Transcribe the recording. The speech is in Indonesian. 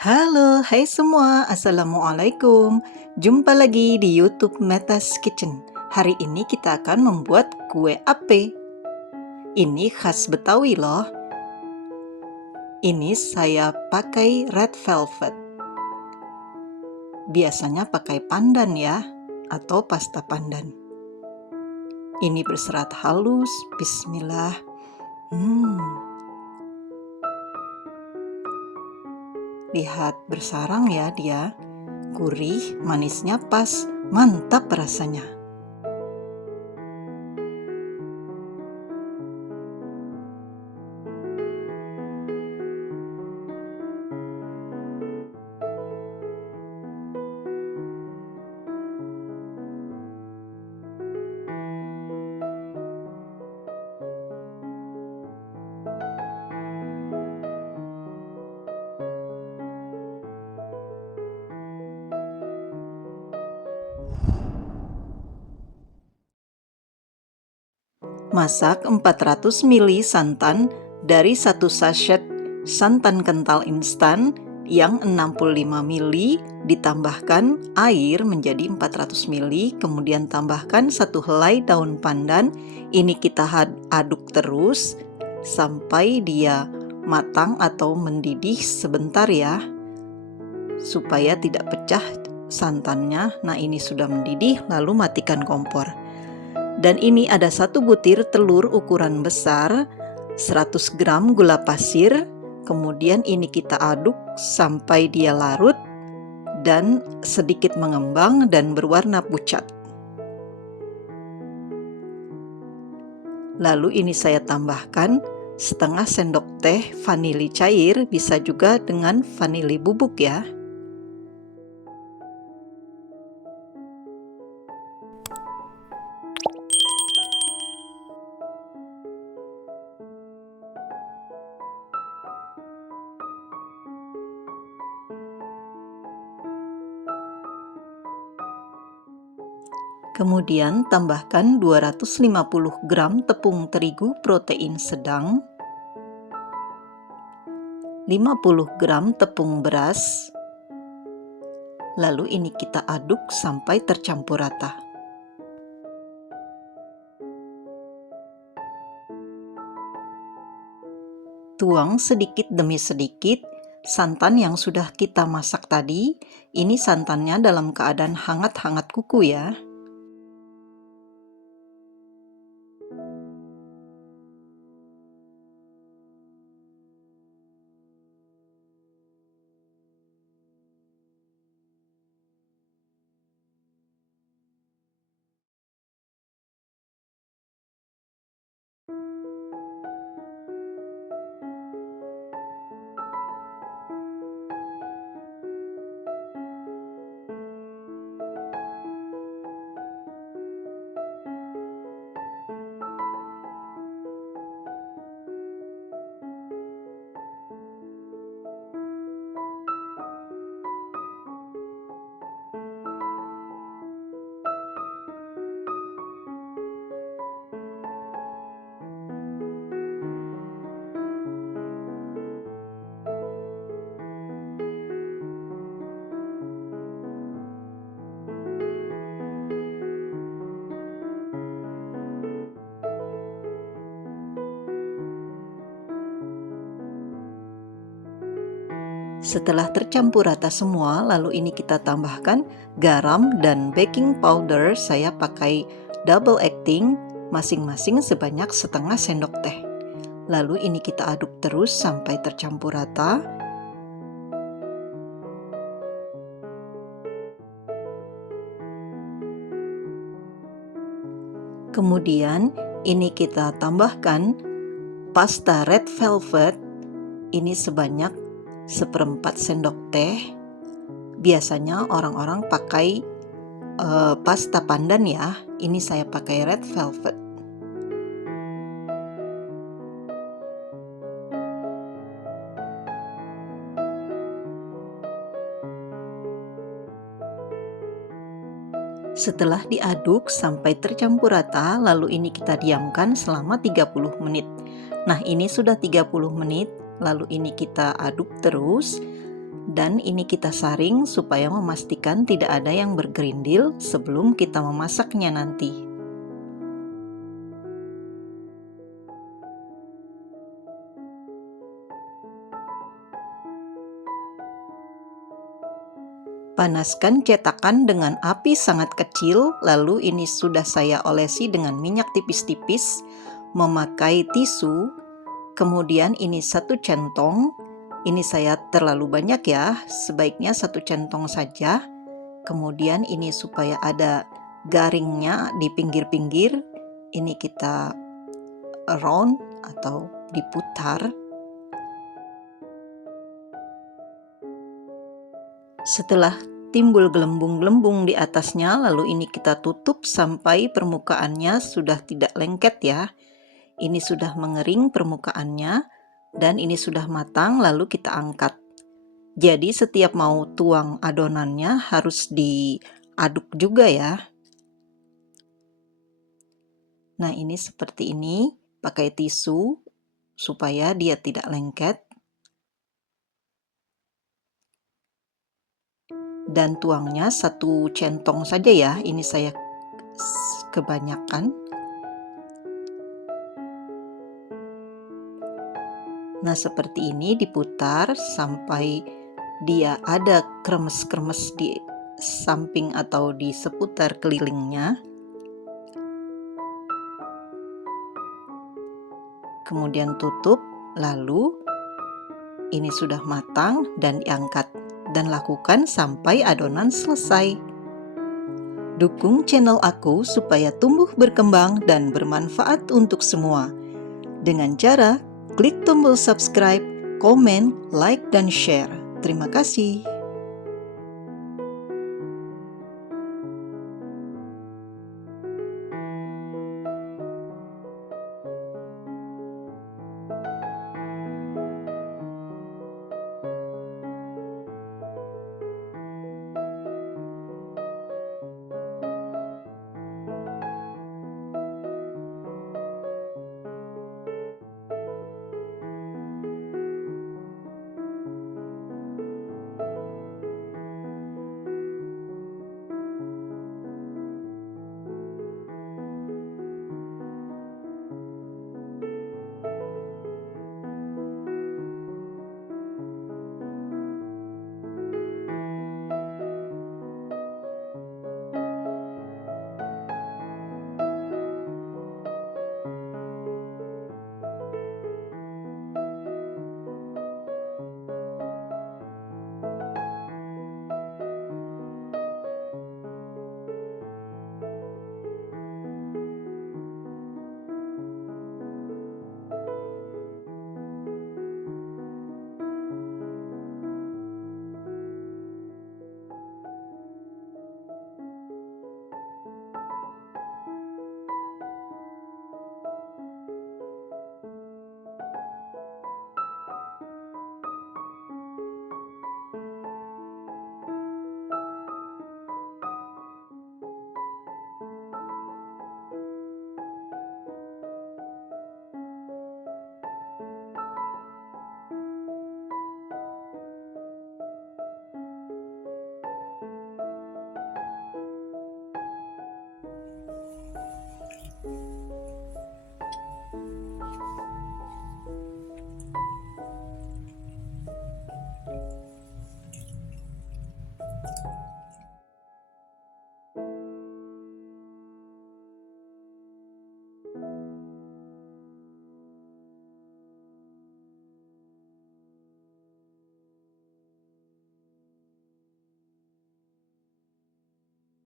Halo, hai semua, Assalamualaikum. Jumpa lagi di YouTube Meta's Kitchen. Hari ini kita akan membuat kue ape. Ini khas Betawi loh. Ini saya pakai red velvet. Biasanya pakai pandan ya, atau pasta pandan. Ini berserat halus, bismillah. Lihat bersarang ya dia. Gurih, manisnya pas, mantap rasanya. Masak 400 ml santan dari 1 sachet santan kental instan yang 65 ml, ditambahkan air menjadi 400 ml, kemudian tambahkan 1 helai daun pandan. Ini kita aduk terus sampai dia matang atau mendidih sebentar ya, supaya tidak pecah santannya. Nah, ini sudah mendidih, lalu matikan kompor. Dan ini ada 1 butir telur ukuran besar, 100 gram gula pasir, kemudian ini kita aduk sampai dia larut dan sedikit mengembang dan berwarna pucat. Lalu ini saya tambahkan setengah sendok teh vanili cair, bisa juga dengan vanili bubuk ya. Kemudian tambahkan 250 gram tepung terigu protein sedang, 50 gram tepung beras, lalu ini kita aduk sampai tercampur rata. Tuang sedikit demi sedikit santan yang sudah kita masak tadi. Ini santannya dalam keadaan hangat-hangat kuku ya. Setelah tercampur rata semua, lalu ini kita tambahkan garam dan baking powder. Saya pakai double acting, masing-masing sebanyak setengah sendok teh. Lalu ini kita aduk terus sampai tercampur rata. Kemudian ini kita tambahkan pasta red velvet. Ini sebanyak 1/4 sendok teh. Biasanya orang-orang pakai pasta pandan ya. Ini saya pakai red velvet. Setelah diaduk sampai tercampur rata, lalu ini kita diamkan selama 30 menit. Nah, ini sudah 30 menit, lalu ini kita aduk terus Dan ini kita saring supaya memastikan tidak ada yang bergerindil sebelum kita memasaknya nanti. Panaskan cetakan dengan api sangat kecil, lalu ini sudah saya olesi dengan minyak tipis-tipis, memakai tisu. Kemudian ini 1 centong, ini saya terlalu banyak ya, sebaiknya 1 centong saja. Kemudian ini supaya ada garingnya di pinggir-pinggir, ini kita round atau diputar. Setelah timbul gelembung-gelembung di atasnya, lalu ini kita tutup sampai permukaannya sudah tidak lengket ya. Ini sudah mengering permukaannya dan ini sudah matang, lalu kita angkat. Jadi setiap mau tuang adonannya harus diaduk juga ya. Nah, ini seperti ini, pakai tisu supaya dia tidak lengket. Dan tuangnya 1 centong saja ya, ini saya kebanyakan. Nah, seperti ini diputar sampai dia ada kremes-kremes di samping atau di seputar kelilingnya. Kemudian tutup, lalu ini sudah matang dan diangkat, dan lakukan sampai adonan selesai. Dukung channel aku supaya tumbuh berkembang dan bermanfaat untuk semua dengan cara klik tombol subscribe, komen, like, dan share. Terima kasih.